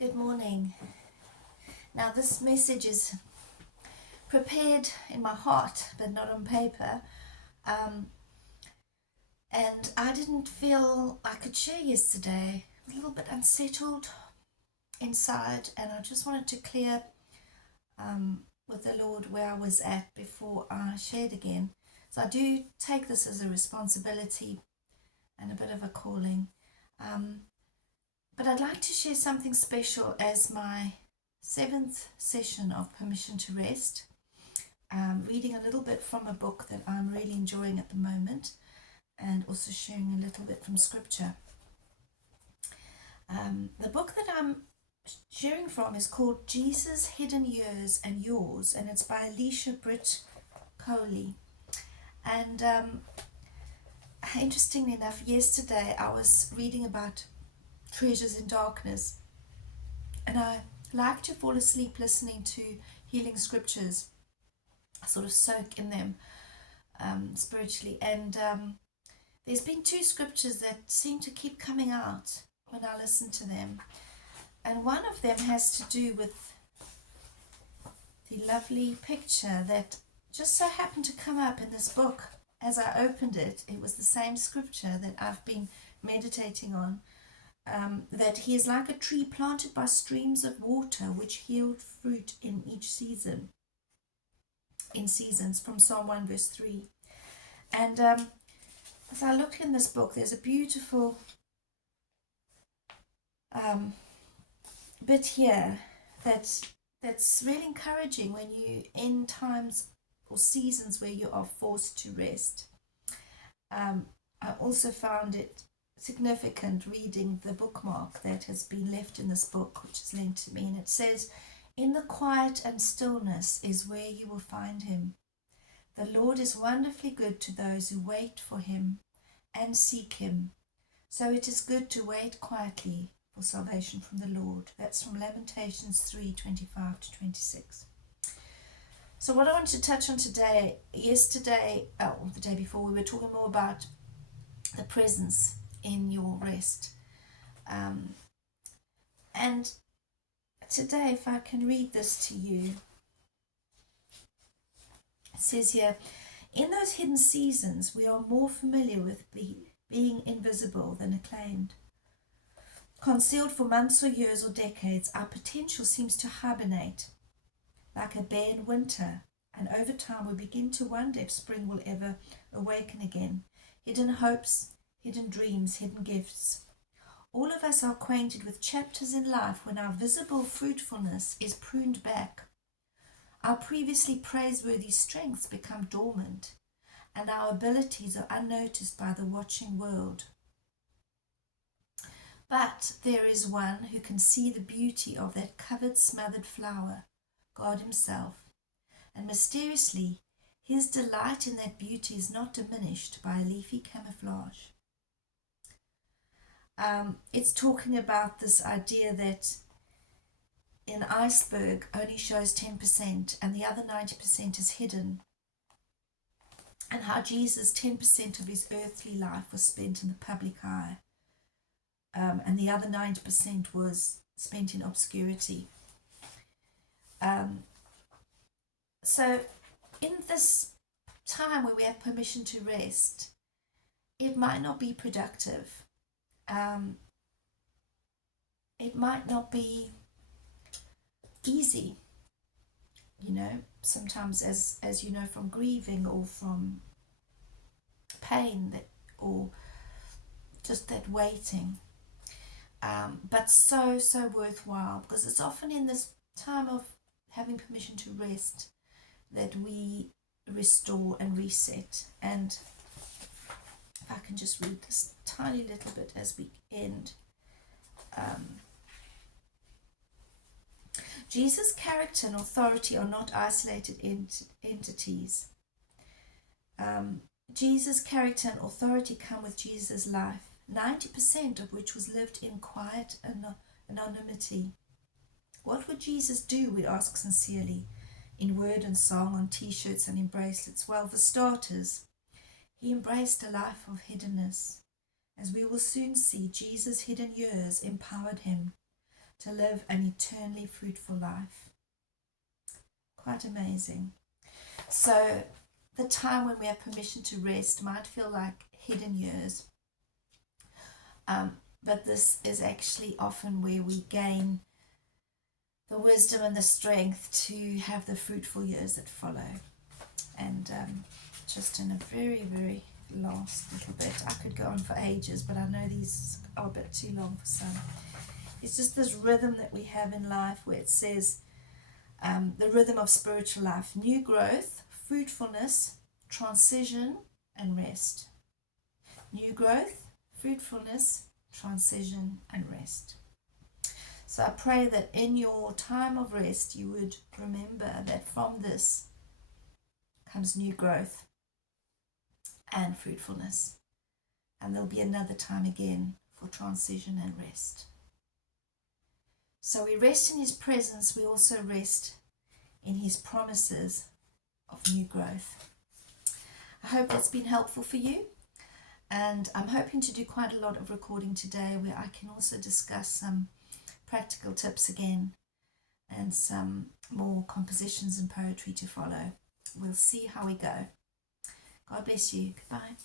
Good morning. Now, this message is prepared in my heart, but not on paper. And I didn't feel I could share yesterday. I was a little bit unsettled inside, and I just wanted to clear with the Lord where I was at before I shared again. So I do take this as a responsibility and a bit of a calling. But I'd like to share something special as my 7th session of Permission to Rest. Reading a little bit from a book that I'm really enjoying at the moment, and also sharing a little bit from scripture. The book that I'm sharing from is called Jesus' Hidden Years and Yours, and it's by Alicia Britt Coley. And interestingly enough, yesterday I was reading about treasures in darkness, and I like to fall asleep listening to healing scriptures. I sort of soak in them spiritually, and there's been two scriptures that seem to keep coming out when I listen to them, and one of them has to do with the lovely picture that just so happened to come up in this book. As I opened it, it was the same scripture that I've been meditating on, that he is like a tree planted by streams of water, which yield fruit in each season, in seasons, from Psalm 1 verse 3. And as I look in this book, there's a beautiful bit here that's really encouraging when you in times or seasons where you are forced to rest. I also found it significant reading the bookmark that has been left in this book, which is linked to me, and it says, "In the quiet and stillness is where you will find him. The Lord is wonderfully good to those who wait for him and seek him. So it is good to wait quietly for salvation from the Lord." That's from Lamentations 3:25 to 26. So what I want to touch on today, the day before, we were talking more about the presence in your rest. And today, if I can read this to you, it says here, "In those hidden seasons, we are more familiar with being invisible than acclaimed. Concealed for months or years or decades, our potential seems to hibernate like a bear in winter, and over time we begin to wonder if spring will ever awaken again. Hidden hopes, hidden dreams, hidden gifts. All of us are acquainted with chapters in life when our visible fruitfulness is pruned back. Our previously praiseworthy strengths become dormant, and our abilities are unnoticed by the watching world. But there is one who can see the beauty of that covered, smothered flower, God himself, and mysteriously his delight in that beauty is not diminished by a leafy camouflage." It's talking about this idea that an iceberg only shows 10% and the other 90% is hidden, and how Jesus, 10% of his earthly life was spent in the public eye, and the other 90% was spent in obscurity. So in this time where we have permission to rest, it might not be productive. It might not be easy, sometimes, as you know, from grieving or from pain, or just that waiting, but so worthwhile, because it's often in this time of having permission to rest that we restore and reset. And if I can just read this tiny little bit as we end. Jesus' character and authority are not isolated entities. Jesus' character and authority come with Jesus' life, 90% of which was lived in quiet anonymity. What would Jesus do, we ask sincerely, in word and song, on t-shirts and in bracelets? Well, for starters, he embraced a life of hiddenness. As we will soon see, Jesus' hidden years empowered him. to live an eternally fruitful life. Quite amazing. So the time when we have permission to rest might feel like hidden years, but this is actually often where we gain the wisdom and the strength to have the fruitful years that follow. And just in a very, very last little bit, I could go on for ages, but I know these are a bit too long for some. It's just this rhythm that we have in life where it says the rhythm of spiritual life: new growth, fruitfulness, transition, and rest. New growth, fruitfulness, transition, and rest. So I pray that in your time of rest you would remember that from this comes new growth and fruitfulness. And there'll be another time again for transition and rest. So we rest in His presence. We also rest in His promises of new growth. I hope that's been helpful for you. And I'm hoping to do quite a lot of recording today where I can also discuss some practical tips again and some more compositions and poetry to follow. We'll see how we go. God bless you. Goodbye.